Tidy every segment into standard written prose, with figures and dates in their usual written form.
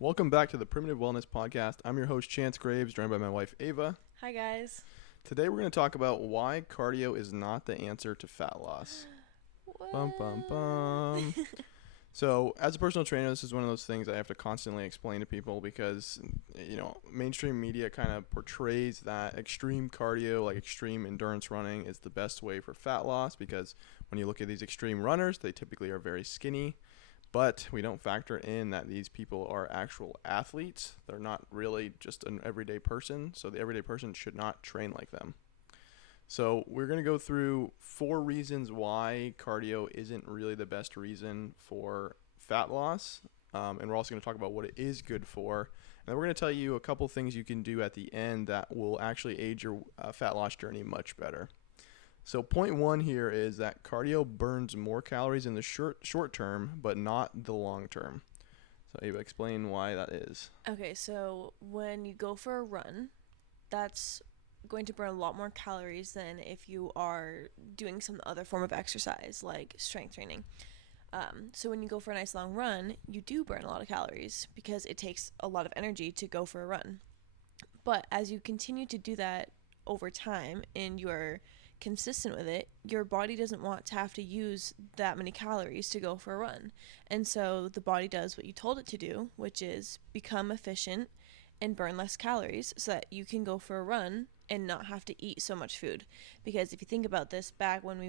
Welcome back to the Primitive Wellness Podcast. I'm your host, Chance Graves, joined by my wife, Ava. Hi, guys. Today we're going to talk about why cardio is not the answer to fat loss. What? Bum, bum, bum. So, as a personal trainer, this is one of those things I have to constantly explain to people because, mainstream media kind of portrays that extreme cardio, like extreme endurance running, is the best way for fat loss because when you look at these extreme runners, they typically are very skinny. But we don't factor in that these people are actual athletes. They're not really just an everyday person, so the everyday person should not train like them. So we're going to go through 4 reasons why cardio isn't really the best reason for fat loss. And we're also going to talk about what it is good for. And then we're going to tell you a couple things you can do at the end that will actually aid your fat loss journey much better. So point 1 here is that cardio burns more calories in the short term, but not the long term. So Ava, explain why that is. Okay, so when you go for a run, that's going to burn a lot more calories than if you are doing some other form of exercise, like strength training. So when you go for a nice long run, you do burn a lot of calories because it takes a lot of energy to go for a run. But as you continue to do that over time and you're consistent with it, your body doesn't want to have to use that many calories to go for a run. And so the body does what you told it to do, which is become efficient and burn less calories so that you can go for a run and not have to eat so much food. Because if you think about this, back when we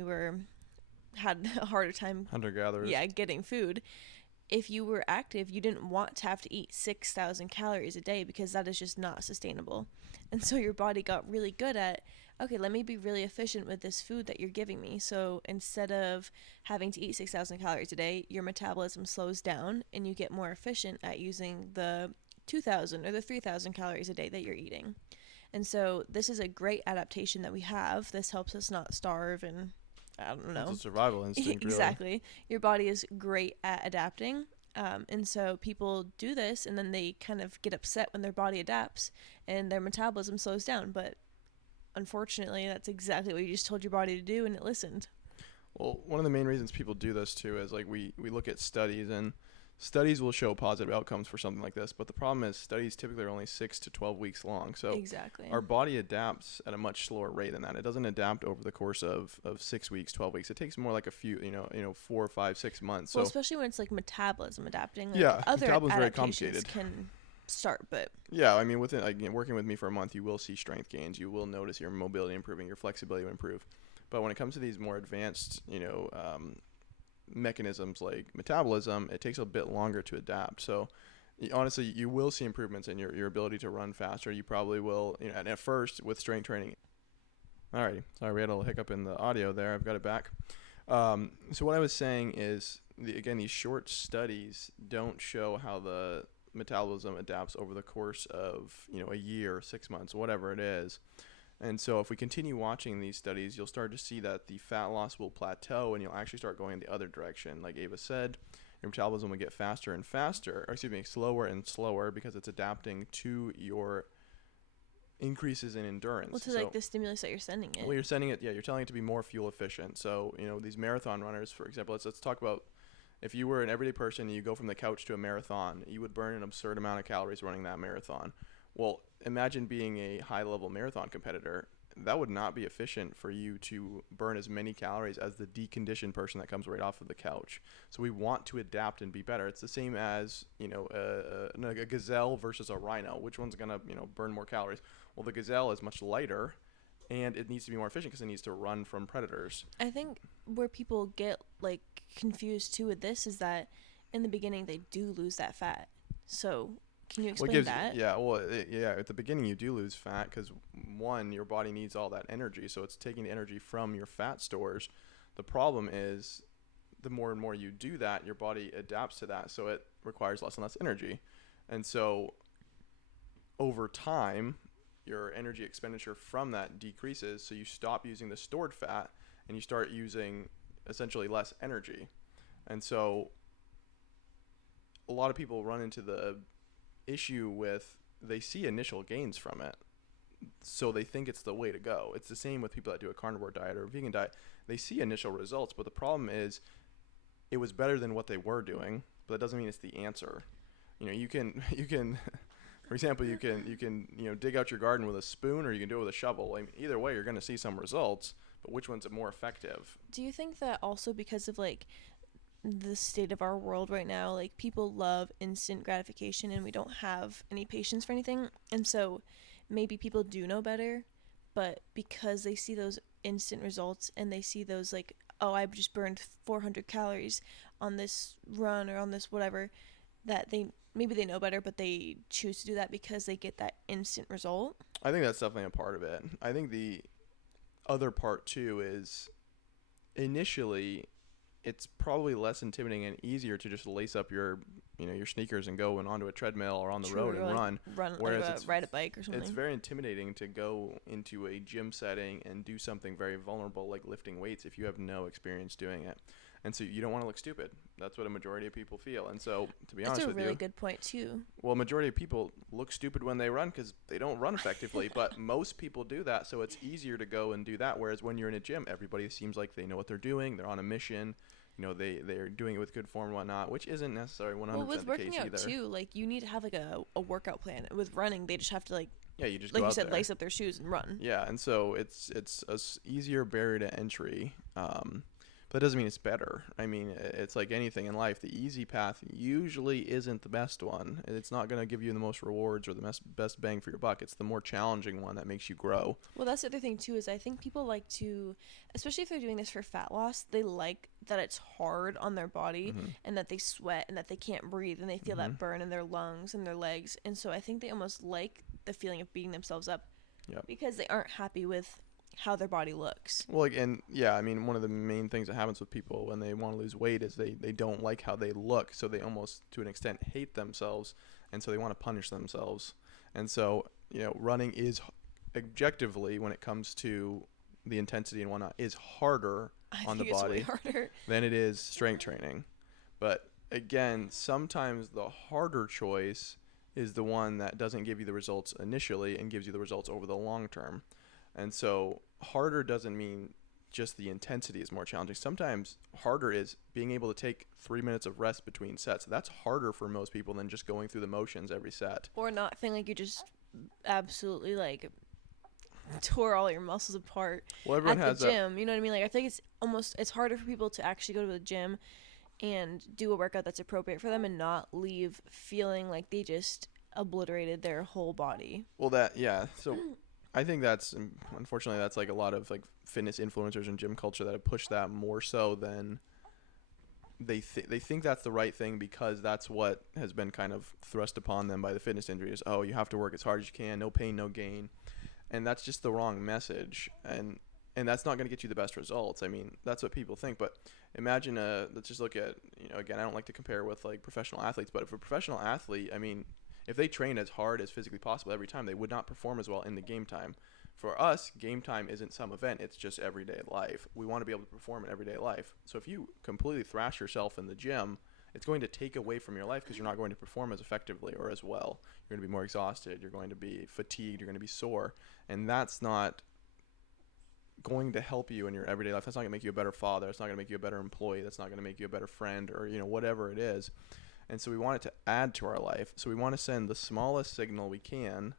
had a harder time Hunter-gatherers. getting food, if you were active, you didn't want to have to eat 6,000 calories a day because that is just not sustainable. And so your body got really good at, okay, let me be really efficient with this food that you're giving me. So instead of having to eat 6,000 calories a day, your metabolism slows down and you get more efficient at using the 2,000 or the 3,000 calories a day that you're eating. And so this is a great adaptation that we have. This helps us not starve and I don't know. It's a survival instinct, Exactly. really. Your body is great at adapting. And so people do this and then they kind of get upset when their body adapts and their metabolism slows down. But unfortunately, that's exactly what you just told your body to do and it listened. Well, one of the main reasons people do this too is like we look at studies, and studies will show positive outcomes for something like this, but the problem is studies typically are only 6 to 12 weeks long. So Exactly. our body adapts at a much slower rate than that. It doesn't adapt over the course of 6 weeks, 12 weeks. It takes more like a few, 4, 5, 6 months. Well, So especially when it's like metabolism adapting. Like yeah, other metabolism is very adaptations complicated. can start, but Yeah, I mean, within working with me for a month, you will see strength gains. You will notice your mobility improving, your flexibility will improve. But when it comes to these more advanced, mechanisms like metabolism, it takes a bit longer to adapt. So honestly, you will see improvements in your ability to run faster. You probably will, and at first with strength training. Alrighty, sorry, we had a little hiccup in the audio there. I've got it back. So what I was saying is, again, these short studies don't show how the metabolism adapts over the course of, a year, 6 months, whatever it is. And so if we continue watching these studies, you'll start to see that the fat loss will plateau and you'll actually start going in the other direction. Like Ava said, your metabolism will get faster and faster, slower and slower because it's adapting to your increases in endurance. well, to like the stimulus that you're sending it. Well, you're sending it, you're telling it to be more fuel efficient. So, these marathon runners, for example, let's talk about if you were an everyday person and you go from the couch to a marathon, you would burn an absurd amount of calories running that marathon. Well, imagine being a high-level marathon competitor. That would not be efficient for you to burn as many calories as the deconditioned person that comes right off of the couch. So we want to adapt and be better. It's the same as, a gazelle versus a rhino. Which one's going to, burn more calories? Well, the gazelle is much lighter, and it needs to be more efficient because it needs to run from predators. I think where people get like confused too with this is that in the beginning they do lose that fat. So can you explain that? Yeah, well, at the beginning you do lose fat because, one, your body needs all that energy, so it's taking the energy from your fat stores. The problem is the more and more you do that, your body adapts to that, so it requires less and less energy. And so over time, your energy expenditure from that decreases, so you stop using the stored fat and you start using essentially less energy. And so a lot of people run into the issue with they see initial gains from it, so they think it's the way to go. It's the same with people that do a carnivore diet or a vegan diet. They see initial results, but the problem is it was better than what they were doing, but that doesn't mean it's the answer. You can you can for example, you can dig out your garden with a spoon, or you can do it with a shovel. I mean, either way, you're going to see some results, but which one's more effective? Do you think that also because of like the state of our world right now, like people love instant gratification and we don't have any patience for anything, and so maybe people do know better, but because they see those instant results and they see those like, oh, I just burned 400 calories on this run or on this whatever, that they maybe they know better, but they choose to do that because they get that instant result. I think that's definitely a part of it. I think the other part too is initially it's probably less intimidating and easier to just lace up your sneakers and go and onto a treadmill or on the True, road or and like run. Whereas like it's ride a bike or something. it's very intimidating to go into a gym setting and do something very vulnerable like lifting weights if you have no experience doing it. And so you don't want to look stupid. That's what a majority of people feel. And so, to be honest with you, That's a really good point too. well, majority of people look stupid when they run because they don't run effectively. But most people do that, so it's easier to go and do that. Whereas when you're in a gym, everybody seems like they know what they're doing. They're on a mission. They're doing it with good form and whatnot, which isn't necessarily 100% Well, with the case working out either. too, like you need to have like a workout plan. With running, they just have to like Yeah, you just like go you out said, there. lace up their shoes and run. Yeah, and so it's a easier barrier to entry. But that doesn't mean it's better. I mean, it's like anything in life. The easy path usually isn't the best one. It's not going to give you the most rewards or the best bang for your buck. It's the more challenging one that makes you grow. Well, that's the other thing too, is I think people like to, especially if they're doing this for fat loss, they like that it's hard on their body Mm-hmm. and that they sweat and that they can't breathe and they feel that burn in their lungs and their legs. And so I think they almost like the feeling of beating themselves up Yep. because they aren't happy with how their body looks. Well, and yeah, I mean, one of the main things that happens with people when they want to lose weight is they don't like how they look. So they almost, to an extent, hate themselves. And so they want to punish themselves. And so, running is objectively, when it comes to the intensity and whatnot, is harder on the It's way body harder. than it is strength training. But again, sometimes the harder choice is the one that doesn't give you the results initially and gives you the results over the long term. And so harder doesn't mean just the intensity is more challenging. Sometimes harder is being able to take 3 minutes of rest between sets. That's harder for most people than just going through the motions every set. Or not feeling like you just absolutely like tore all your muscles apart Well, everyone at has the gym. You know what I mean? Like I think it's harder for people to actually go to the gym and do a workout that's appropriate for them and not leave feeling like they just obliterated their whole body. So I think unfortunately that's like a lot of like fitness influencers and gym culture that have pushed that more so than they think that's the right thing because that's what has been kind of thrust upon them by the fitness industry is, oh, you have to work as hard as you can, no pain, no gain. And that's just the wrong message. And that's not going to get you the best results. I mean, that's what people think. But imagine, let's just look at, again, I don't like to compare with like professional athletes, but if a professional athlete, I mean, if they train as hard as physically possible every time, they would not perform as well in the game time. For us, game time isn't some event. It's just everyday life. We want to be able to perform in everyday life. So if you completely thrash yourself in the gym, it's going to take away from your life because you're not going to perform as effectively or as well. You're going to be more exhausted. You're going to be fatigued. You're going to be sore. And that's not going to help you in your everyday life. That's not going to make you a better father. That's not going to make you a better employee. That's not going to make you a better friend or, whatever it is. And so we want it to add to our life. So we want to send the smallest signal we can,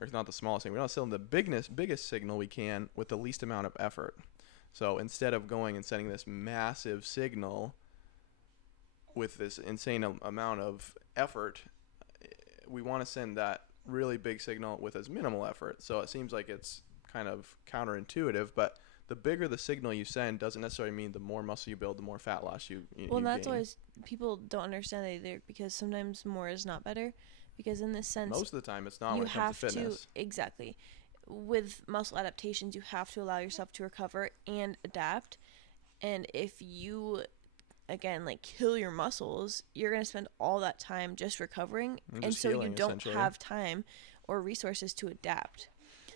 or not the smallest thing. We want to send the biggest signal we can with the least amount of effort. So instead of going and sending this massive signal with this insane amount of effort, we want to send that really big signal with as minimal effort. So it seems like it's kind of counterintuitive, but the bigger the signal you send doesn't necessarily mean the more muscle you build, the more fat loss you Well, and that's gain. why people don't understand that either, because sometimes more is not better. Because in this sense, most of the time it's not you when it comes have to fitness. Exactly. With muscle adaptations, you have to allow yourself to recover and adapt. And if you, again, like kill your muscles, you're going to spend all that time just recovering. And so you don't have time or resources to adapt.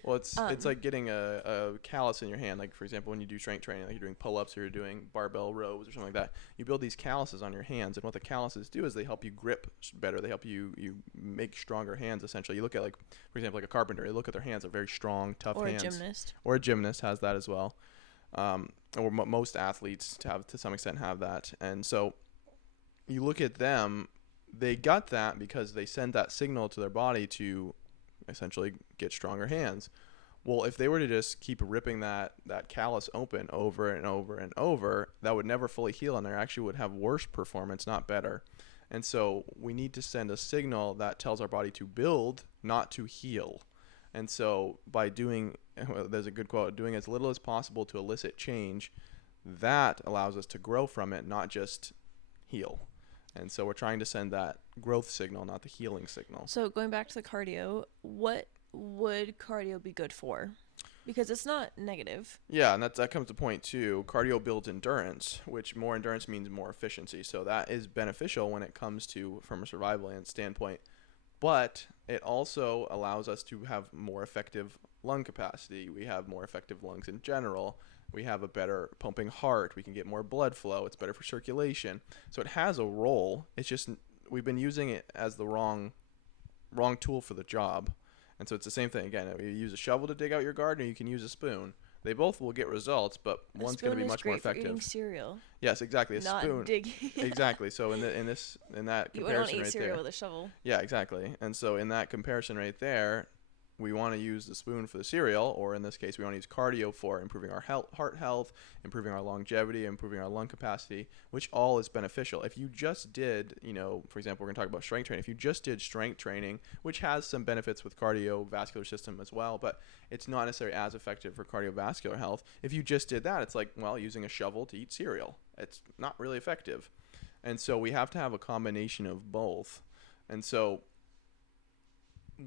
Well, it's like getting a callus in your hand. Like, for example, when you do strength training, like you're doing pull-ups or you're doing barbell rows or something like that, you build these calluses on your hands. And what the calluses do is they help you grip better. They help you make stronger hands, essentially. You look at, like, for example, like a carpenter. You look at their hands. They're very strong, tough hands. Or a gymnast. Or a gymnast has that as well. Or most athletes, to some extent, have that. And so you look at them, they got that because they send that signal to their body to essentially get stronger hands. Well, if they were to just keep ripping that callus open over and over and over, that would never fully heal, and they actually would have worse performance, not better. And so we need to send a signal that tells our body to build, not to heal. And so by doing, well, there's a good quote, doing as little as possible to elicit change, that allows us to grow from it, not just heal. And so we're trying to send that growth signal, not the healing signal. So going back to the cardio, what would cardio be good for? Because it's not negative. Yeah, and that comes to point two. Cardio builds endurance, which more endurance means more efficiency. So that is beneficial when it comes to, from a survival standpoint. But it also allows us to have more effective lung capacity. We have more effective lungs in general. We have a better pumping heart. We can get more blood flow. It's better for circulation. So it has a role. It's just we've been using it as the wrong tool for the job. And so it's the same thing. Again, you use a shovel to dig out your garden, or you can use a spoon. They both will get results, but one's going to be much more effective. For eating cereal. Yes, exactly. Not spoon. Digging. Exactly. So in that you comparison don't eat right cereal there. with a shovel. Yeah, exactly. And so in that comparison right there, we want to use the spoon for the cereal, or in this case, we want to use cardio for improving our heart health, improving our longevity, improving our lung capacity, which all is beneficial. If you just did, for example, we're going to talk about strength training. If you just did strength training, which has some benefits with cardiovascular system as well, but it's not necessarily as effective for cardiovascular health. If you just did that, it's like, well, using a shovel to eat cereal. It's not really effective. And so we have to have a combination of both. And so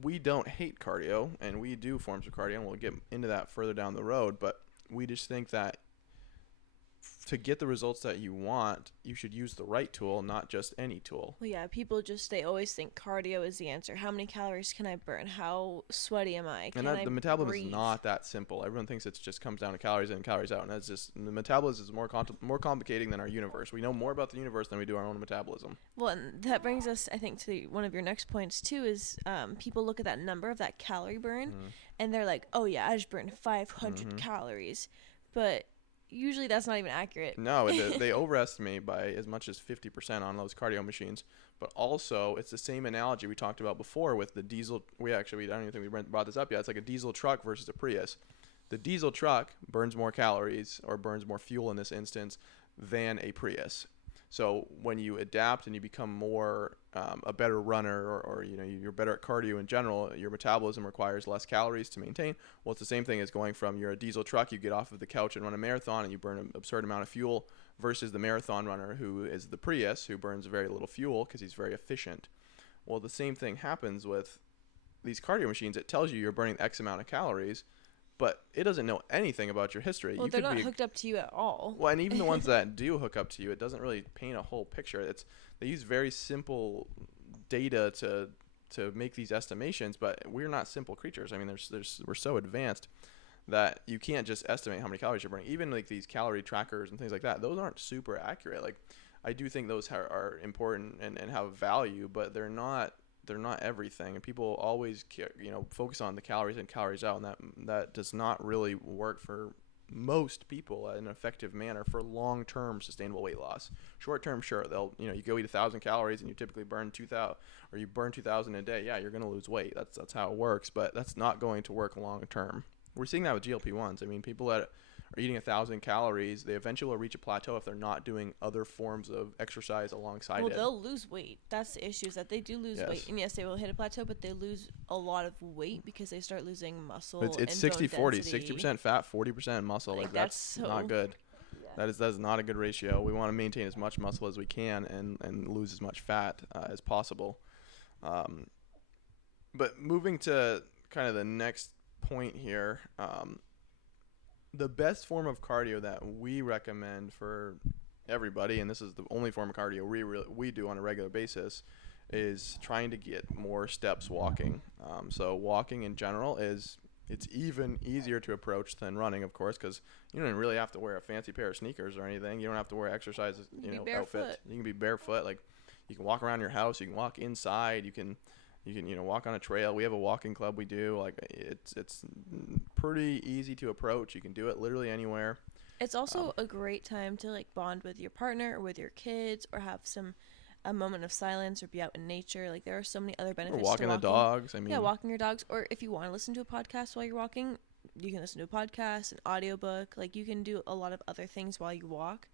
we don't hate cardio, and we do forms of cardio, and we'll get into that further down the road, but we just think that to get the results that you want, you should use the right tool, not just any tool. Well, yeah, they always think cardio is the answer. How many calories can I burn? How sweaty am I? The metabolism is not that simple. Everyone thinks it just comes down to calories in and calories out, and that's just, the metabolism is more complicating than our universe. We know more about the universe than we do our own metabolism. Well, and that brings us, I think, to one of your next points, too, is people look at that number of that calorie burn, and they're like, oh, yeah, I just burned 500 calories. But usually that's not even accurate. No, they overestimate by as much as 50% on those cardio machines. But also, it's the same analogy we talked about before with the diesel. I don't even think we brought this up yet. It's like a diesel truck versus a Prius. The diesel truck burns more calories, or burns more fuel in this instance, than a Prius. So when you adapt and you become more a better runner, or you're better at cardio in general, your metabolism requires less calories to maintain. Well, it's the same thing as going from, you're a diesel truck, you get off of the couch and run a marathon and you burn an absurd amount of fuel, versus the marathon runner who is the Prius, who burns very little fuel because he's very efficient. Well, the same thing happens with these cardio machines. It tells you you're burning X amount of calories, but it doesn't know anything about your history. Well, they're not hooked up to you at all. Well, and even the ones that do hook up to you, it doesn't really paint a whole picture. They use very simple data to make these estimations, but we're not simple creatures. I mean, we're so advanced that you can't just estimate how many calories you're burning. Even like these calorie trackers and things like that, those aren't super accurate. Like, I do think those are important and have value, but they're not everything. And people always focus on the calories in, calories out, and that does not really work for most people in an effective manner for long-term sustainable weight loss. Short-term, sure, they'll you go eat 1,000 calories and you typically burn 2,000, or you burn 2,000 a day. Yeah, you're going to lose weight. That's how it works, but that's not going to work long-term. We're seeing that with GLP-1s. I mean, people that are eating 1,000 calories, they eventually will reach a plateau if they're not doing other forms of exercise alongside it. Well, they'll lose weight. That's the issue, is that they do lose weight. And yes, they will hit a plateau, but they lose a lot of weight because they start losing muscle. It's 60-40, 60% fat, 40% muscle. Like that's not good. Yeah. That is not a good ratio. We want to maintain as much muscle as we can and lose as much fat as possible. But moving to kind of the next point here, the best form of cardio that we recommend for everybody, and this is the only form of cardio we do on a regular basis, is trying to get more steps walking. So walking in general it's even easier to approach than running, of course, because you don't really have to wear a fancy pair of sneakers or anything. You don't have to wear exercise outfit. You can be barefoot. Like, you can walk around your house. You can walk inside. You can walk on a trail. We have a walking club we do. Like, it's pretty easy to approach. You can do it literally anywhere. It's also a great time to, like, bond with your partner or with your kids, or have some a moment of silence or be out in nature. Like there are so many other Or benefits to walking the walking. dogs. I Yeah, mean, walking your dogs, or if you want to listen to a podcast while you're walking, you can listen to a podcast, an audiobook. Like you can do a lot of other things while you walk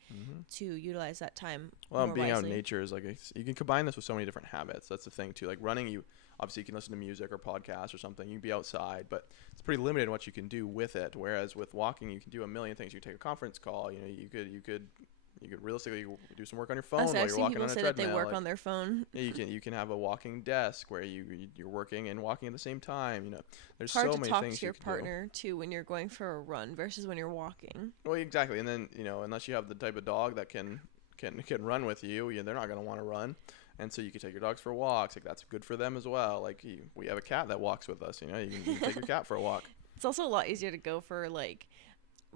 to utilize that time well, more being out in wisely. nature is like you can combine this with so many different habits. That's the thing too. Like running, you obviously you can listen to music or podcasts or something. You can be outside, but it's pretty limited in what you can do with it. Whereas with walking, you can do a million things. You can take a conference call. You know, you could realistically do some work on your phone while I've you're seen walking people on a say that they treadmill. work Like, on their phone. yeah, you can have a walking desk where you're working and walking at the same time. You know, there's It's hard so to many talk things to you your can partner too when you're going for a run versus when you're walking. do. Well, exactly, and then you know, unless you have the type of dog that can run with you, they're not going to want to run. And so you can take your dogs for walks. Like that's good for them as well. Like we have a cat that walks with us. You know, you can take your cat for a walk. It's also a lot easier to go for like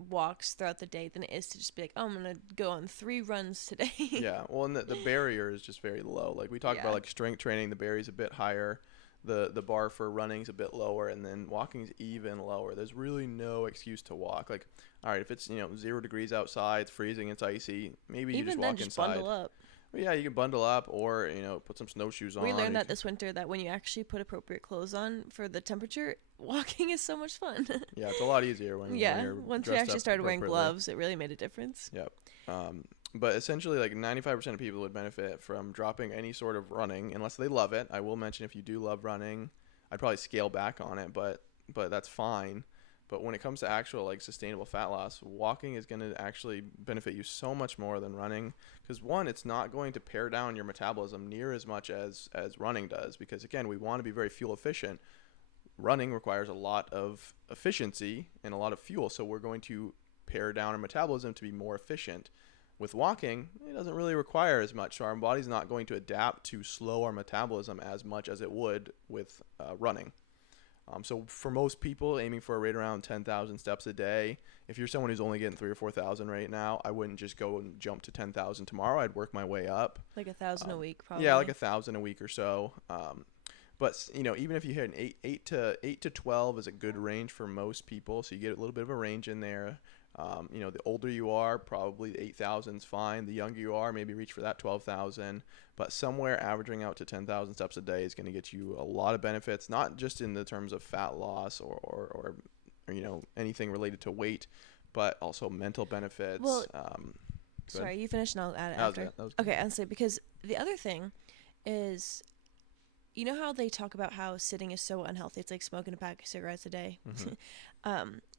walks throughout the day than it is to just be like, oh, I'm gonna go on 3 runs today. Yeah. Well, and the barrier is just very low. Like we talked about, like strength training, the barrier's a bit higher. The bar for running's a bit lower, and then walking's even lower. There's really no excuse to walk. Like, all right, if it's 0 degrees outside, it's freezing, it's icy, maybe you Even just then, walk just inside. bundle up. Well, yeah, you can bundle up, or put some snowshoes on. We learned You that this winter that when you actually put appropriate clothes on for the temperature, walking is so much fun. Yeah, it's a lot easier when you're once we dressed actually up started wearing appropriately. gloves, it really made a difference. Yep. But essentially, like 95% of people would benefit from dropping any sort of running, unless they love it. I will mention if you do love running, I'd probably scale back on it, but that's fine. But when it comes to actual like sustainable fat loss, walking is going to actually benefit you so much more than running. Because one, it's not going to pare down your metabolism near as much as running does. Because again, we want to be very fuel efficient. Running requires a lot of efficiency and a lot of fuel, so we're going to pare down our metabolism to be more efficient. With walking, it doesn't really require as much, so our body's not going to adapt to slow our metabolism as much as it would with running. So for most people, aiming for a rate around 10,000 steps a day. If you're someone who's only getting 3,000 or 4,000 right now, I wouldn't just go and jump to 10,000 tomorrow. I'd work my way up. Like 1,000 a week, probably. Yeah, like 1,000 a week or so. But even if you hit an 8 to 12 is a good range for most people. So you get a little bit of a range in there. The older you are, probably 8,000 is fine. The younger you are, maybe reach for that 12,000. But somewhere averaging out to 10,000 steps a day is going to get you a lot of benefits, not just in the terms of fat loss or anything related to weight, but also mental benefits. Well, sorry, you finish and I'll add it after. That was good. Okay, I'll say because the other thing is, you know how they talk about how sitting is so unhealthy? It's like smoking a pack of cigarettes a day.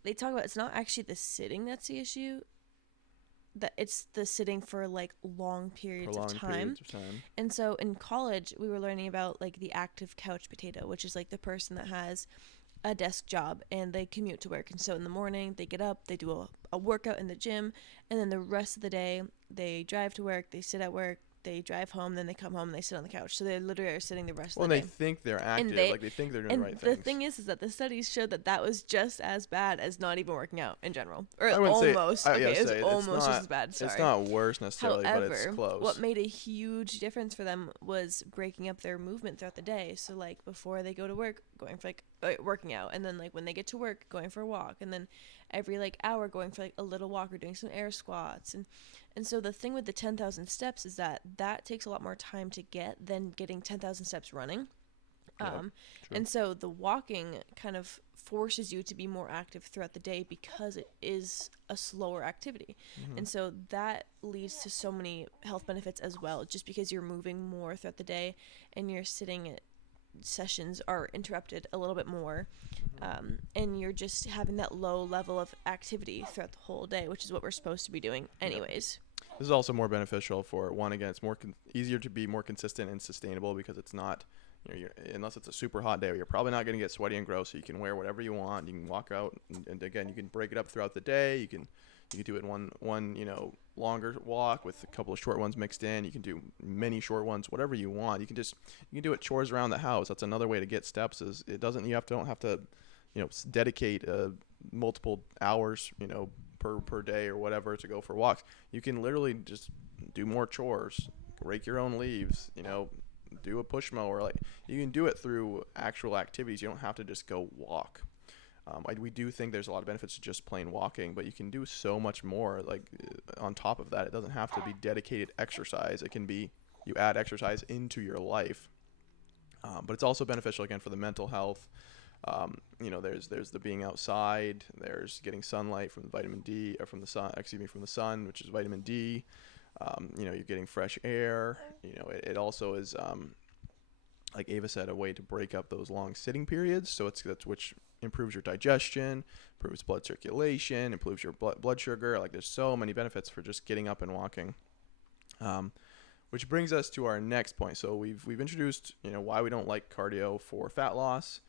They talk about it's not actually the sitting that's the issue. That it's the sitting for like long periods of time. And so in college, we were learning about like the active couch potato, which is like the person that has a desk job and they commute to work. And so in the morning, they get up, they do a workout in the gym, and then the rest of the day, they drive to work, they sit at work, they drive home, then they come home and they sit on the couch. So they literally are sitting the rest of the day. Well, they think they're active, like they think they're doing the right things. And the thing is that the studies showed that was just as bad as not even working out in general. Or I wouldn't almost. say, okay, it was it's almost not, just as bad. Sorry. It's not worse necessarily, However, but it's close. What made a huge difference for them was breaking up their movement throughout the day. So like before they go to work, going for like working out, and then like when they get to work, going for a walk, and then every like hour going for like a little walk or doing some air squats. And so the thing with the 10,000 steps is that takes a lot more time to get than getting 10,000 steps running. And so the walking kind of forces you to be more active throughout the day because it is a slower activity. And so that leads to so many health benefits as well, just because you're moving more throughout the day and your sitting sessions are interrupted a little bit more. And you're just having that low level of activity throughout the whole day, which is what we're supposed to be doing anyways. This is also more beneficial for one. Again, it's more easier to be more consistent and sustainable because it's not, unless it's a super hot day, you're probably not going to get sweaty and gross. So you can wear whatever you want. You can walk out, and again, you can break it up throughout the day. You can do it in one longer walk with a couple of short ones mixed in. You can do many short ones, whatever you want. You can do it chores around the house. That's another way to get steps. Is it doesn't you don't have to dedicate multiple hours per day or whatever to go for walks. You can literally just do more chores, rake your own leaves, do a push mower. Like you can do it through actual activities. You don't have to just go walk. We do think there's a lot of benefits to just plain walking, but you can do so much more. Like on top of that, it doesn't have to be dedicated exercise. It can be you add exercise into your life. But it's also beneficial again for the mental health. There's the being outside. There's getting sunlight from the vitamin D or from the sun. Excuse me, from the sun, which is vitamin D. You're getting fresh air. It also is, like Ava said, a way to break up those long sitting periods. So that's which improves your digestion, improves blood circulation, improves your blood sugar. Like there's so many benefits for just getting up and walking. Which brings us to our next point. So we've introduced, why we don't like cardio for fat loss,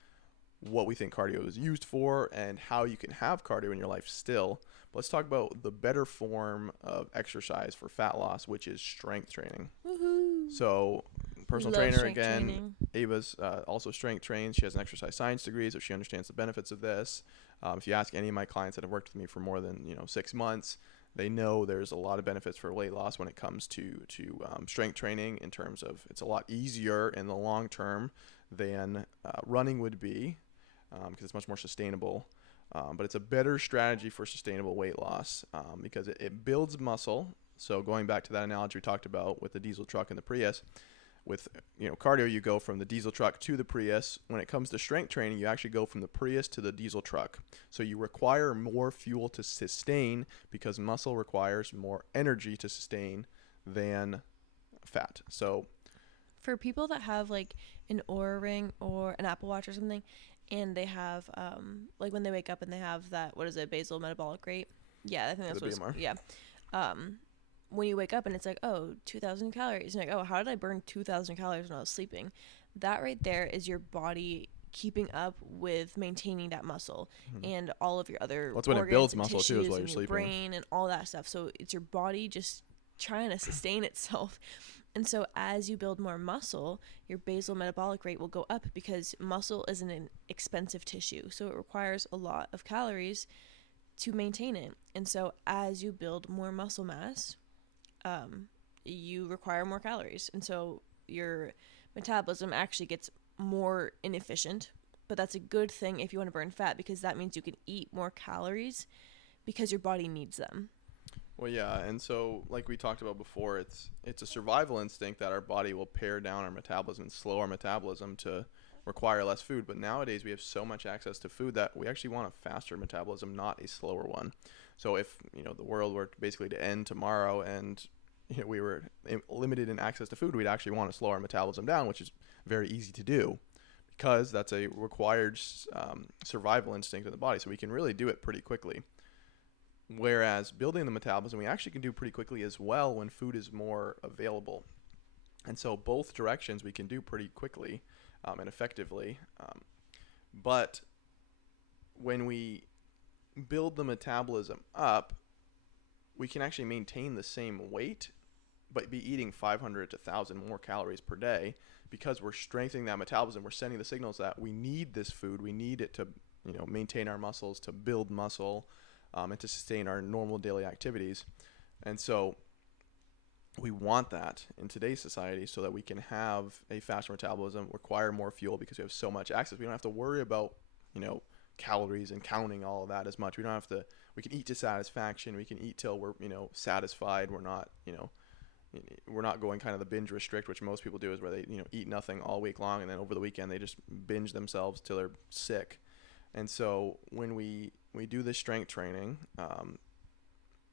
what we think cardio is used for, and how you can have cardio in your life still. But let's talk about the better form of exercise for fat loss, which is strength training. Woohoo! So personal Love trainer strength again. training. Ava's also strength trains. She has an exercise science degree, so she understands the benefits of this. If you ask any of my clients that have worked with me for more than 6 months, they know there's a lot of benefits for weight loss when it comes to strength training, in terms of it's a lot easier in the long term than running would be, because it's much more sustainable. But it's a better strategy for sustainable weight loss, because it builds muscle. So going back to that analogy we talked about with the diesel truck and the Prius, with cardio, you go from the diesel truck to the Prius. When it comes to strength training, you actually go from the Prius to the diesel truck. So you require more fuel to sustain, because muscle requires more energy to sustain than fat. So For people that have like an Oura ring or an Apple Watch or something, and they have like when they wake up and they have that, what is it, basal metabolic rate? Yeah, I think that's the what it's, BMR. yeah. When you wake up and it's like, oh, 2,000 calories. And you're like, oh, how did I burn 2,000 calories when I was sleeping? That right there is your body keeping up with maintaining that muscle and all of your other Well, that's when it organs builds and muscle too, is tissues while you're and your sleeping. brain and all that stuff. So it's your body just trying to sustain itself. And so as you build more muscle, your basal metabolic rate will go up, because muscle isn't an expensive tissue. So it requires a lot of calories to maintain it. And so as you build more muscle mass, you require more calories. And so your metabolism actually gets more inefficient. But that's a good thing if you want to burn fat, because that means you can eat more calories because your body needs them. Well, yeah, and so like we talked about before, it's a survival instinct that our body will pare down our metabolism and slow our metabolism to require less food. But nowadays we have so much access to food that we actually want a faster metabolism, not a slower one. So if the world were basically to end tomorrow and we were limited in access to food, we'd actually want to slow our metabolism down, which is very easy to do, because that's a required survival instinct of the body. So we can really do it pretty quickly. Whereas building the metabolism, we actually can do pretty quickly as well when food is more available. And so both directions we can do pretty quickly and effectively. But when we build the metabolism up, we can actually maintain the same weight, but be eating 500 to 1,000 more calories per day, because we're strengthening that metabolism. We're sending the signals that we need this food. We need it to maintain our muscles, to build muscle, and to sustain our normal daily activities. And so we want that in today's society, so that we can have a faster metabolism, require more fuel, because we have so much access. We don't have to worry about, calories and counting all of that as much. We don't have to, we can eat to satisfaction. We can eat till we're, satisfied. We're not going kind of the binge restrict, which most people do, is where they, eat nothing all week long, and then over the weekend they just binge themselves till they're sick. And so when we do this strength training,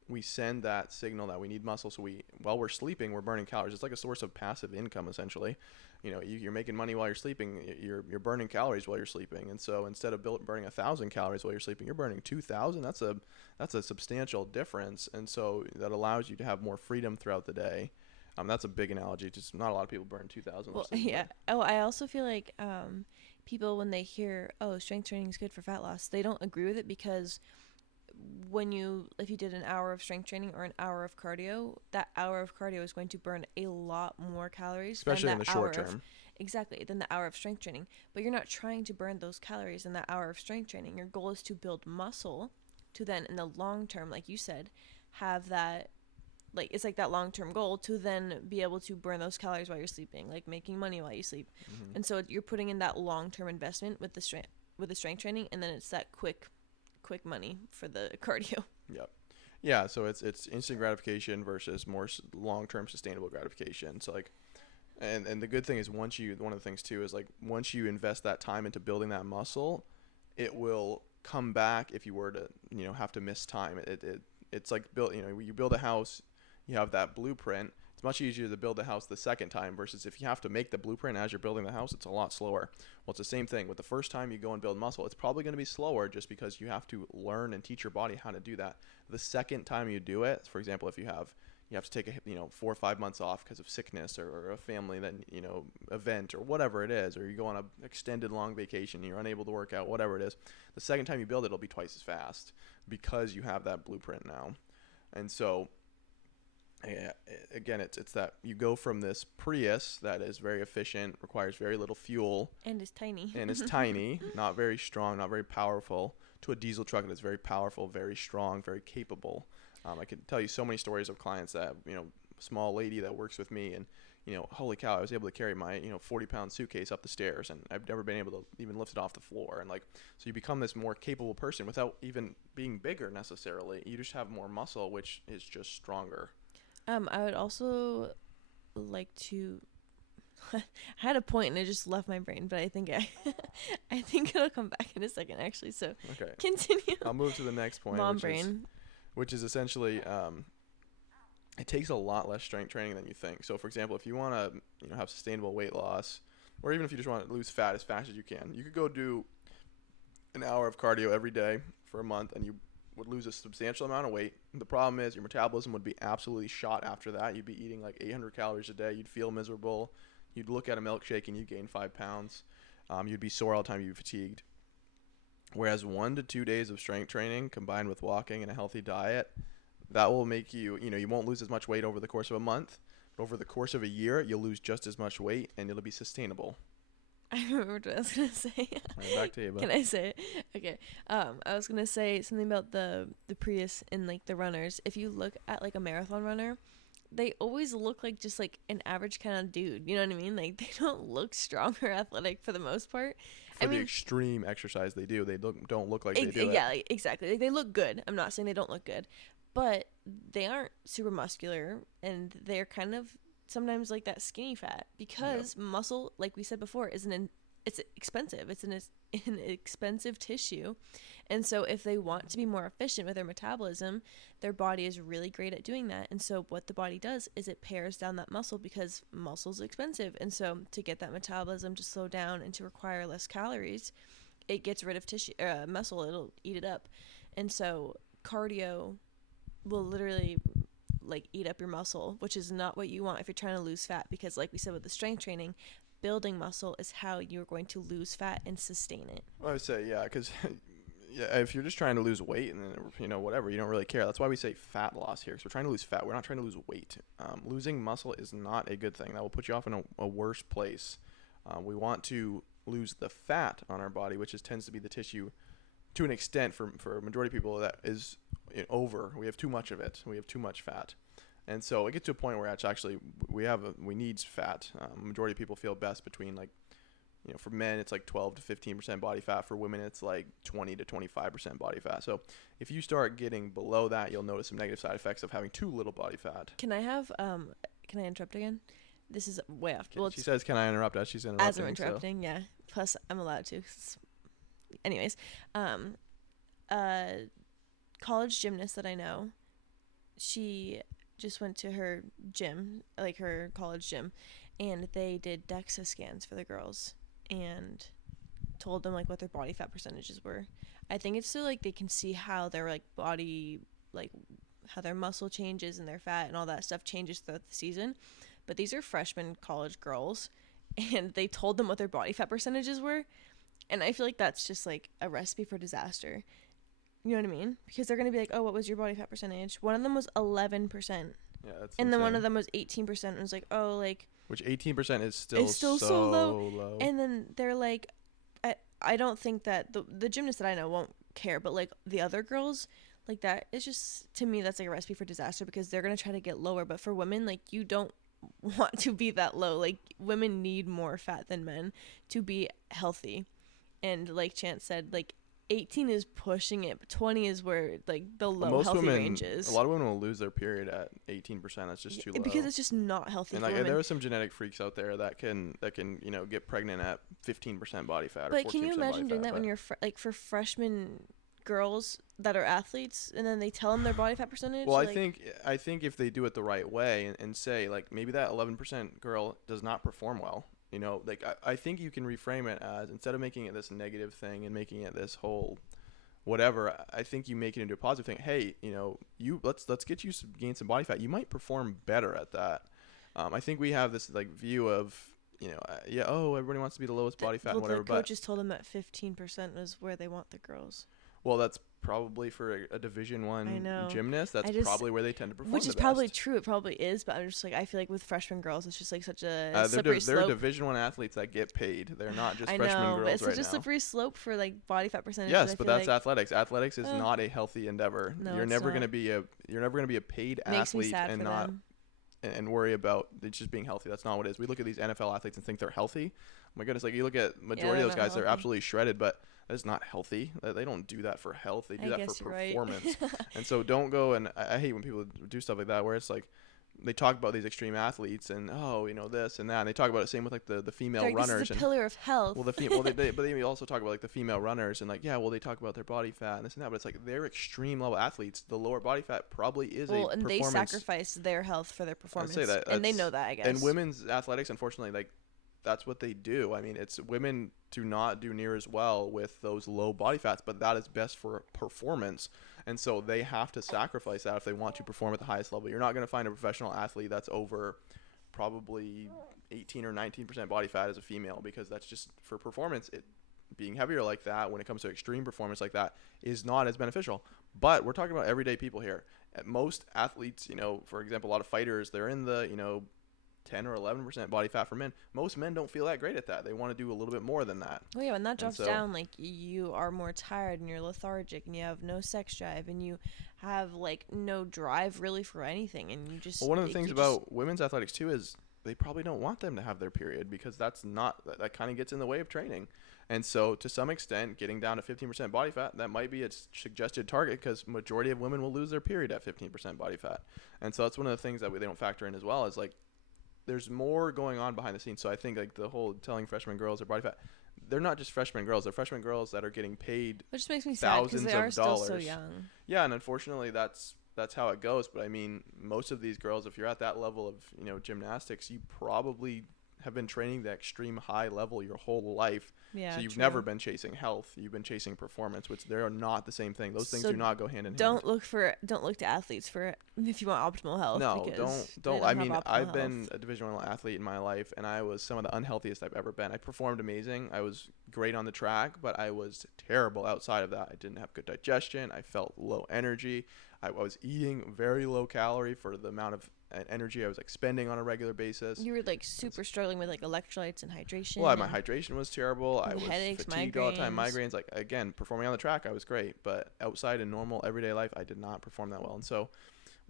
we send that signal that we need muscle. So while we're sleeping, we're burning calories. It's like a source of passive income, essentially. You're making money while you're sleeping. You're burning calories while you're sleeping. And so instead of burning 1,000 calories while you're sleeping, you're burning 2,000. That's a substantial difference. And so that allows you to have more freedom throughout the day. That's a big analogy. Just not a lot of people burn 2,000. Well, yeah. Oh, I also feel like people, when they hear, oh, strength training is good for fat loss, they don't agree with it, because if you did an hour of strength training or an hour of cardio, that hour of cardio is going to burn a lot more calories, especially in the short term. Than the hour of strength training. But you're not trying to burn those calories in that hour of strength training. Your goal is to build muscle to then, in the long term, like you said, have that, like, it's like that long-term goal to then be able to burn those calories while you're sleeping, like making money while you sleep. Mm-hmm. And so you're putting in that long-term investment with the strength training, and then it's that quick money for the cardio. Yep. Yeah, so it's instant gratification versus more long-term sustainable gratification. So like And the good thing is one of the things too is like once you invest that time into building that muscle, it will come back if you were to have to miss time. It's like you build a house, you have that blueprint. It's much easier to build a house the second time versus if you have to make the blueprint as you're building the house, it's a lot slower. Well, it's the same thing with the first time you go and build muscle. It's probably going to be slower just because you have to learn and teach your body how to do that. The second time you do it, for example, if you have to take 4 or 5 months off because of sickness or a family that event or whatever it is, or you go on a extended long vacation, you're unable to work out, whatever it is. The second time you build it, it'll be twice as fast because you have that blueprint now. And so yeah, again, it's that you go from this Prius that is very efficient, requires very little fuel, and is tiny, not very strong, not very powerful, to a diesel truck that is very powerful, very strong, very capable. I could tell you so many stories of clients that, small lady that works with me, and holy cow, I was able to carry my 40-pound suitcase up the stairs, and I've never been able to even lift it off the floor. And so you become this more capable person without even being bigger necessarily. You just have more muscle, which is just stronger. I would also like to. I had a point and it just left my brain, but I think I think it'll come back in a second, actually. So okay, continue. I'll move to the next point. Mom brain. Which is essentially, it takes a lot less strength training than you think. So, for example, if you want to have sustainable weight loss, or even if you just want to lose fat as fast as you can, you could go do an hour of cardio every day for a month, and you would lose a substantial amount of weight. The problem is your metabolism would be absolutely shot after that. You'd be eating like 800 calories a day. You'd feel miserable. You'd look at a milkshake and you'd gain 5 pounds. You'd be sore all the time. You'd be fatigued. Whereas 1 to 2 days of strength training combined with walking and a healthy diet, that will make you, you won't lose as much weight over the course of a month. But over the course of a year, you'll lose just as much weight and it'll be sustainable. I remembered what I was going to say. Right, back to you, Can I say it? Okay. I was going to say something about the Prius and like the runners. If you look at like a marathon runner, they always look like just like an average kind of dude. You know what I mean? Like they don't look strong or athletic for the most part. For the extreme exercise they do, they don't look like they do yeah, like, exactly. Like, they look good. I'm not saying they don't look good. But they aren't super muscular, and they're kind of sometimes like that skinny fat because muscle, like we said before, it's expensive. It's an expensive tissue. And so if they want to be more efficient with their metabolism, their body is really great at doing that. And so what the body does is it pares down that muscle because muscle's expensive. And so to get that metabolism to slow down and to require less calories, it gets rid of muscle. It'll eat it up. And so cardio will literally like eat up your muscle, which is not what you want if you're trying to lose fat, because like we said with the strength training, building muscle is how you're going to lose fat and sustain it. I would say, yeah, because if you're just trying to lose weight and then, whatever, you don't really care. That's why we say fat loss here, because we're trying to lose fat. We're not trying to lose weight. Losing muscle is not a good thing. That will put you off in a worse place. We want to lose the fat on our body, which tends to be the tissue to an extent for a majority of people that is over. We have too much of it. We have too much fat. And so it gets to a point where actually we need fat. Majority of people feel best between for men it's like 12 to 15% body fat. For women it's like 20 to 25% body fat. So if you start getting below that, you'll notice some negative side effects of having too little body fat. Can I interrupt again? This is way off. Well, she says, "Can I interrupt?" As she's interrupting. As I'm interrupting, yeah. Plus, I'm allowed to. Anyways, college gymnast that I know, she just went to her gym, like her college gym, and they did DEXA scans for the girls and told them like what their body fat percentages were. I think it's so like they can see how their like body, like how their muscle changes and their fat and all that stuff changes throughout the season. But these are freshman college girls, and they told them what their body fat percentages were. And I feel like that's just like a recipe for disaster. You know what I mean? Because they're going to be like, oh, what was your body fat percentage? One of them was 11%. Yeah, that's and insane. Then one of them was 18%. And it was like, oh, like. Which 18% is still so low. And then they're like, I don't think that the gymnast that I know won't care. But like the other girls, like that is just, to me, that's like a recipe for disaster because they're going to try to get lower. But for women, like you don't want to be that low. Like women need more fat than men to be healthy. And like Chance said, like 18 is pushing it, but 20 is where like the Well, low most healthy women, range a is. lot of women will lose their period at 18%. That's just too Because low. it's just not healthy And for like women. there are some genetic freaks out there that can get pregnant at 15% body fat or But can you 14% body imagine doing fat. that when But you're like for freshman girls that are athletes, and then they tell them their body fat percentage? well, Like, I think if they do it the right way and say like maybe that 11% girl does not perform well. Like I think you can reframe it as, instead of making it this negative thing and making it this whole whatever, I think you make it into a positive thing. Hey, you let's get you gain some body fat. You might perform better at that. I think we have this like view of yeah, oh, everybody wants to be the lowest body fat and whatever, the but coaches told them that 15% was where they want the girls. well, that's probably for a Division I One know. gymnast. That's probably where they tend to perform, Which is the probably best. true. It probably is, but I'm just like, I feel like with freshman girls, it's just like such a They're slippery they're slope. Division One athletes that get paid. They're not just I freshman know, but girls it's right such a now. slippery slope for like body fat percentage. Yes, I but feel that's like athletics. Athletics is not a healthy endeavor. No, you're it's never not. gonna be a paid Makes me athlete sad and for not them. and worry about it just being healthy. That's not what it is. We look at these NFL athletes and think they're healthy. Oh my goodness, like you look at majority of those they're not guys, they're healthy. absolutely shredded, but that is not healthy. They don't do that for health. They do I that guess for you're right. performance. And so don't go, and I hate when people do stuff like that where it's like they talk about these extreme athletes and this and that, and they talk about it same with like the female Like, runners. this is the and pillar of health. well, but they also talk about like the female runners and like, yeah, well, they talk about their body fat and this and that, but it's like they're extreme level athletes. The lower body fat probably is a and they performance. sacrifice their health for their performance. I'd say that, And they know that, I guess. and women's athletics, unfortunately, like that's what they do. I mean, it's women do not do near as well with those low body fats, but that is best for performance. And so they have to sacrifice that if they want to perform at the highest level. You're not going to find a professional athlete that's over probably 18 or 19% body fat as a female, because that's just for performance. Being heavier like that when it comes to extreme performance like that is not as beneficial. But we're talking about everyday people here. Most athletes, for example, a lot of fighters, they're in the 10 or 11% body fat for men. Most men don't feel that great at that. They want to do a little bit more than that. Well, yeah, when that drops so- down, like, you are more tired and you're lethargic and you have no sex drive and you have, like, no drive really for anything, and you just... Well, one of the things about women's athletics too is they probably don't want them to have their period, because that kind of gets in the way of training. And so to some extent, getting down to 15% body fat, that might be a suggested target, because majority of women will lose their period at 15% body fat. And so that's one of the things that they don't factor in as well, is like there's more going on behind the scenes. So I think like the whole telling freshman girls their body fat, they're not just freshman girls. They're freshman girls that are getting paid Which just makes me sad because thousands they are of still so dollars. young. Yeah, and unfortunately that's how it goes. But I mean, most of these girls, if you're at that level of gymnastics, you probably have been training the extreme high level your whole life. Yeah, so you've true. never been chasing health. You've been chasing performance, which they are not the same thing. Those things So do not go hand in hand. Don't look to athletes for if you want optimal health. No, because don't. they I have mean, optimal I've been health. a Division I athlete in my life, and I was some of the unhealthiest I've ever been. I performed amazing. I was great on the track, but I was terrible outside of that. I didn't have good digestion. I felt low energy. I was eating very low calorie for the amount of energy I was expending on a regular basis. You were like super struggling with like electrolytes and hydration. Well, my hydration was terrible. I was headaches, fatigued all the time. migraines. Migraines. Like, again, performing on the track, I was great, but outside in normal everyday life, I did not perform that well. And so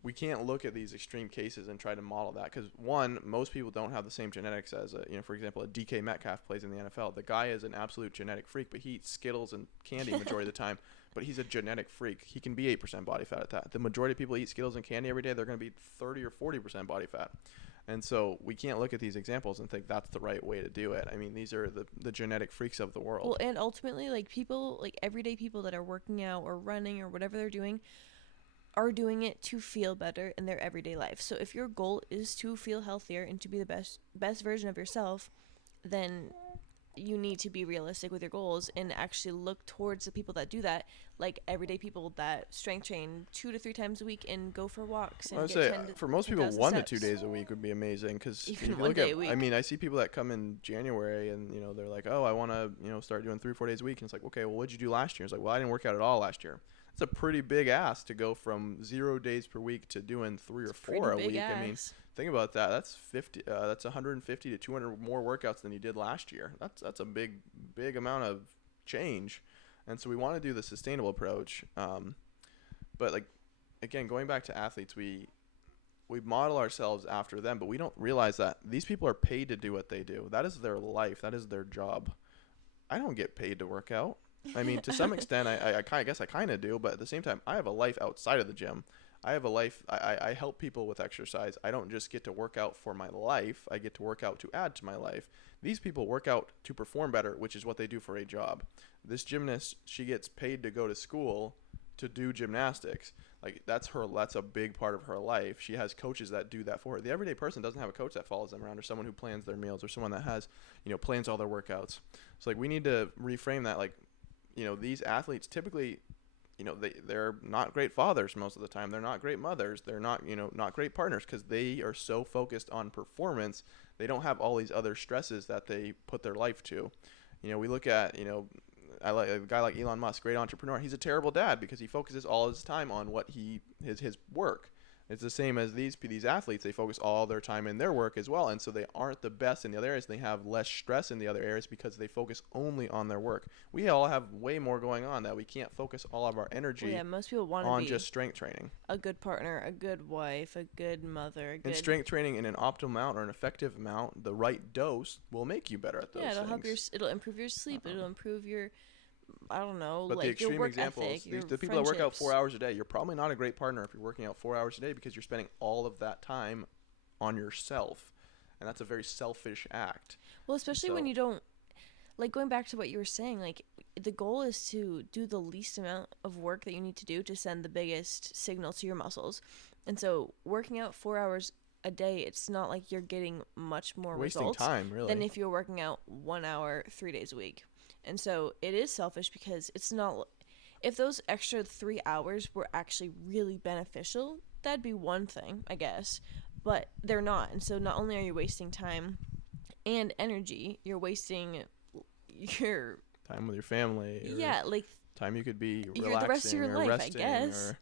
we can't look at these extreme cases and try to model that, because one, most people don't have the same genetics as for example, a DK Metcalf plays in the NFL. The guy is an absolute genetic freak, but he eats Skittles and candy majority of the time. But he's a genetic freak. He can be 8% body fat at that. The majority of people eat Skittles and candy every day. They're going to be 30 or 40% body fat. And so we can't look at these examples and think that's the right way to do it. I mean, these are the genetic freaks of the world. Well, and ultimately, like, people, like everyday people that are working out or running or whatever they're doing, are doing it to feel better in their everyday life. So if your goal is to feel healthier and to be the best version of yourself, then you need to be realistic with your goals and actually look towards the people that do that, like everyday people that strength train 2 to 3 times a week and go for walks. And I'd get say 10 to for most people, 10,000 1 to steps. 2 days a week would be amazing, because if Even you one look day at, a week. I mean, I see people that come in January and they're like, oh, I want to start doing 3 or 4 days a week, and it's like, okay, well, what'd you do last year? It's like, well, I didn't work out at all last year. It's a pretty big ask to go from 0 days per week to doing 3 or 4 a week. I mean, think about that. That's 50. That's 150 to 200 more workouts than you did last year. That's a big amount of change, and so we want to do the sustainable approach. But like, again, going back to athletes, we model ourselves after them, but we don't realize that these people are paid to do what they do. That is their life. That is their job. I don't get paid to work out. I mean, to some extent, I guess I kind of do, but at the same time, I have a life outside of the gym. I have a life. I help people with exercise. I don't just get to work out for my life. I get to work out to add to my life. These people work out to perform better, which is what they do for a job. This gymnast, she gets paid to go to school to do gymnastics. Like that's a big part of her life. She has coaches that do that for her. The everyday person doesn't have a coach that follows them around, or someone who plans their meals, or someone that has, plans all their workouts. So like we need to reframe that. Like, these athletes typically, they're not great fathers most of the time. They're not great mothers. They're not, not great partners, because they are so focused on performance. They don't have all these other stresses that they put their life to. We look at, I like a guy like Elon Musk, great entrepreneur. He's a terrible dad because he focuses all his time on what his work. It's the same as these athletes. They focus all their time in their work as well, and so they aren't the best in the other areas. They have less stress in the other areas because they focus only on their work. We all have way more going on that we can't focus all of our energy Yeah, most people want to on be just strength training. a good partner, a good wife, a good mother, a good... And strength training in an optimal amount or an effective amount, the right dose, will make you better at those things. It'll improve your sleep. It'll improve your, I don't know, but like the extreme your work examples, ethic, the people that work out 4 hours a day, you're probably not a great partner if you're working out 4 hours a day, because you're spending all of that time on yourself, and that's a very selfish act. Well, especially when you don't, like, going back to what you were saying, like, the goal is to do the least amount of work that you need to do to send the biggest signal to your muscles. And so working out 4 hours a day, it's not like you're getting much more results time, really, than if you're working out 1 hour 3 days a week. And so it is selfish, because it's not, if those extra 3 hours were actually really beneficial, that'd be one thing, I guess, but they're not. And so not only are you wasting time and energy, you're wasting your time with your family, or like time you could be relaxing the rest of your life, resting, I guess.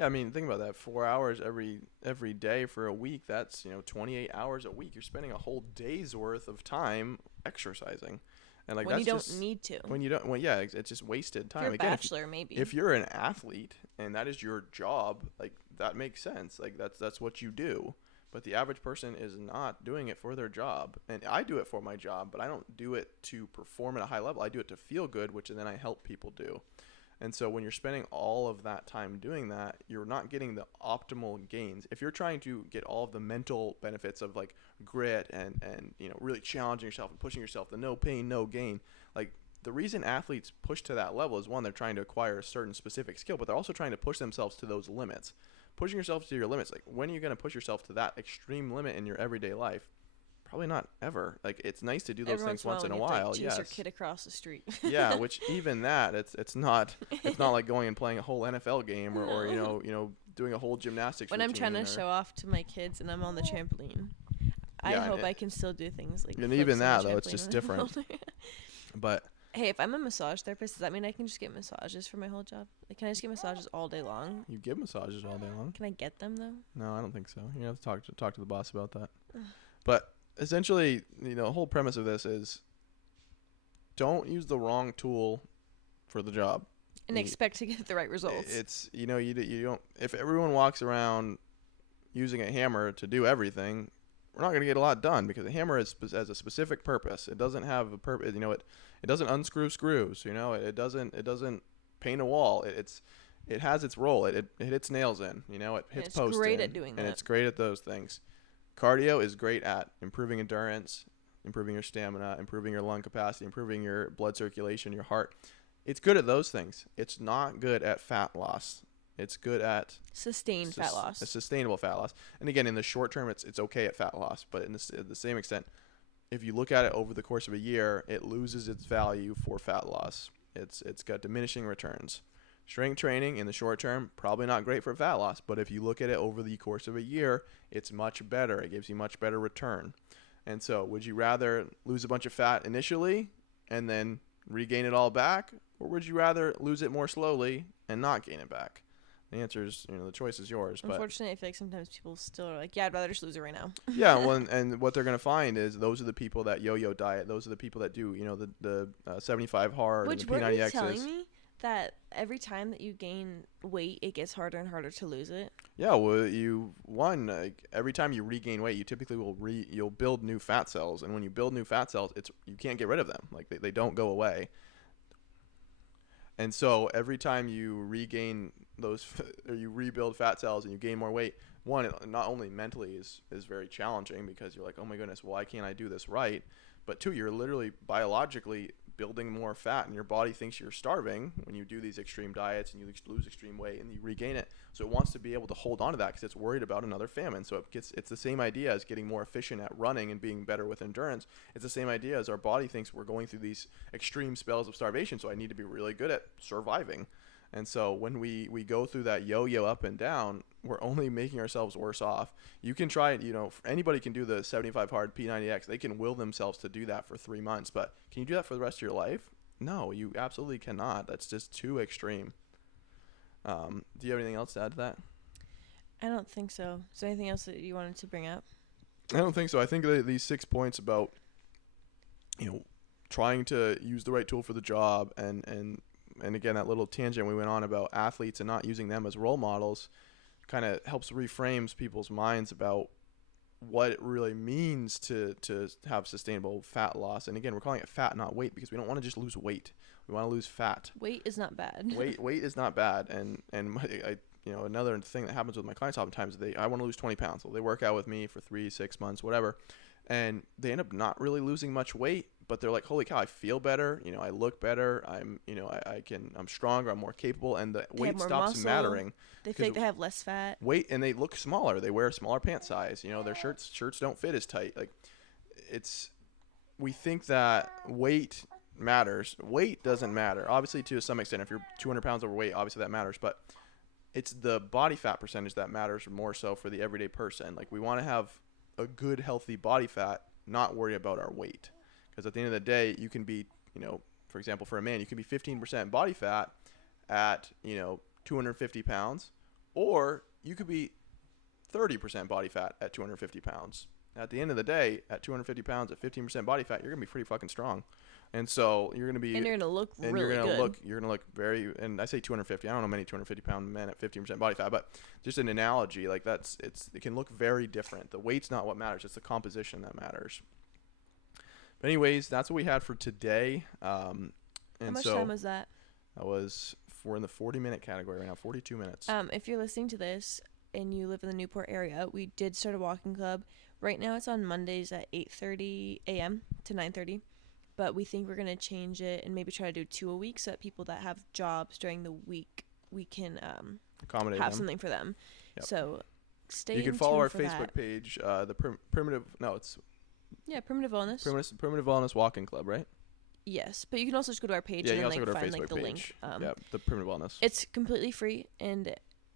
I mean, think about that. 4 hours every day for a week, that's 28 hours a week. You're spending a whole day's worth of time exercising. And like, when that's you don't just, need to. When you don't, well, yeah, it's just wasted time. If you're a Again, bachelor, maybe. If you're an athlete and that is your job, like, that makes sense. Like, that's what you do. But the average person is not doing it for their job. And I do it for my job, but I don't do it to perform at a high level. I do it to feel good, which then I help people do. And so when you're spending all of that time doing that, you're not getting the optimal gains. If you're trying to get all of the mental benefits of like grit and really challenging yourself and pushing yourself, the no pain, no gain, like, the reason athletes push to that level is, one, they're trying to acquire a certain specific skill, but they're also trying to push themselves to those limits. Pushing yourself to your limits, like, when are you going to push yourself to that extreme limit in your everyday life? Probably not ever. Like, it's nice to do those things once in a while. Yes. Your kid across the street. Yeah, which even that, it's not like going and playing a whole NFL game or doing a whole gymnastics when routine. I'm trying to show off to my kids and I'm on the trampoline, I hope I can still do things like. And even that, though, it's just different. But hey, if I'm a massage therapist, does that mean I can just get massages for my whole job? Like, can I just get massages all day long? You give massages all day long. Can I get them though? No, I don't think so. You have to talk to the boss about that. But essentially, the whole premise of this is, don't use the wrong tool for the job and expect to get the right results. It's you don't. If everyone walks around using a hammer to do everything, we're not going to get a lot done, because a hammer has a specific purpose. It doesn't have a purpose. It doesn't unscrew screws. It doesn't paint a wall. It has its role. It hits nails in. It hits posts in. It's great at doing that. And it's great at those things. Cardio is great at improving endurance, improving your stamina, improving your lung capacity, improving your blood circulation, your heart. It's good at those things. It's not good at fat loss. It's good at sustained fat loss. A sustainable fat loss. And again, in the short term, it's okay at fat loss. But in the same extent, if you look at it over the course of a year, it loses its value for fat loss. It's got diminishing returns. Strength training in the short term, probably not great for fat loss, but if you look at it over the course of a year, it's much better. It gives you much better return. And so, would you rather lose a bunch of fat initially and then regain it all back, or would you rather lose it more slowly and not gain it back? The answer is, the choice is yours. Unfortunately, I feel like sometimes people still are like, yeah, I'd rather just lose it right now. Yeah, well, and what they're going to find is those are the people that yo-yo diet. Those are the people that do, the 75 hard and the P90Xs. Which, were you telling me that every time that you gain weight, it gets harder and harder to lose it? Yeah, well, every time you regain weight, you typically you'll build new fat cells, and when you build new fat cells, you can't get rid of them. Like, they don't go away. And so every time you regain those or you rebuild fat cells and you gain more weight, one, it not only mentally is very challenging because you're like, oh my goodness, why can't I do this right? But two, you're literally biologically building more fat, and your body thinks you're starving when you do these extreme diets and you lose extreme weight and you regain it. So it wants to be able to hold on to that because it's worried about another famine. So it's the same idea as getting more efficient at running and being better with endurance. It's the same idea as our body thinks we're going through these extreme spells of starvation, so I need to be really good at surviving. And so when we go through that yo-yo up and down, we're only making ourselves worse off. You can try it, anybody can do the 75 hard P90X. They can will themselves to do that for 3 months, but can you do that for the rest of your life? No, you absolutely cannot. That's just too extreme. Do you have anything else to add to that? I don't think so. Is there anything else that you wanted to bring up? I don't think so. I think that these 6 points about, trying to use the right tool for the job and again, that little tangent we went on about athletes and not using them as role models kind of helps reframes people's minds about what it really means to have sustainable fat loss. And again, we're calling it fat, not weight, because we don't want to just lose weight. We want to lose fat. Weight is not bad. weight is not bad. And I another thing that happens with my clients oftentimes, I want to lose 20 pounds. So they work out with me for 3-6 months, whatever. And they end up not really losing much weight, but they're like, holy cow, I feel better. I look better. I'm stronger. I'm more capable. And the weight stops mattering. They think they have less fat. Weight, and they look smaller. They wear a smaller pant size. Their shirts don't fit as tight. Like, we think that weight matters. Weight doesn't matter. Obviously, to some extent, if you're 200 pounds overweight, obviously that matters. But it's the body fat percentage that matters more so for the everyday person. Like, we want to have a good, healthy body fat, not worry about our weight. Because at the end of the day, you can be, for example, for a man, you can be 15% body fat at, 250 pounds, or you could be 30% body fat at 250 pounds. At the end of the day, at 250 pounds at 15% body fat, you're going to be pretty fucking strong. And so you're going to be... And you're going to look and really good. You're going to look very... And I say 250. I don't know many 250-pound men at 15% body fat, but just an analogy, like it can look very different. The weight's not what matters. It's the composition that matters. But anyways, that's what we had for today. How much time was that? We're in the 40-minute category right now, 42 minutes. If you're listening to this and you live in the Newport area, we did start a walking club. Right now it's on Mondays at 8:30 a.m. to 9:30. But we think we're going to change it and maybe try to do 2 a week so that people that have jobs during the week, we can accommodate have them. something for them. Yep. So stay tuned. You can follow our Facebook page, the Primitive Wellness. Primitive Wellness Walking Club, right? Yes, but you can also just go to our page and then find the link. The Primitive Wellness. It's completely free, and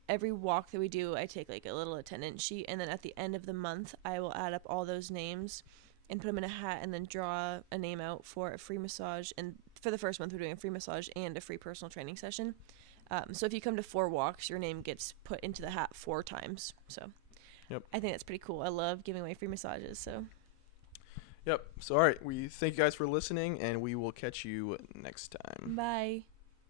every walk that we do, I take like a little attendance sheet, and then at the end of the month, I will add up all those names and put them in a hat and then draw a name out for a free massage. And for the first month, we're doing a free massage and a free personal training session. So if you come to 4 walks, your name gets put into the hat 4 times. So I think that's pretty cool. I love giving away free massages. So. Yep. So, all right. We thank you guys for listening, and we will catch you next time. Bye.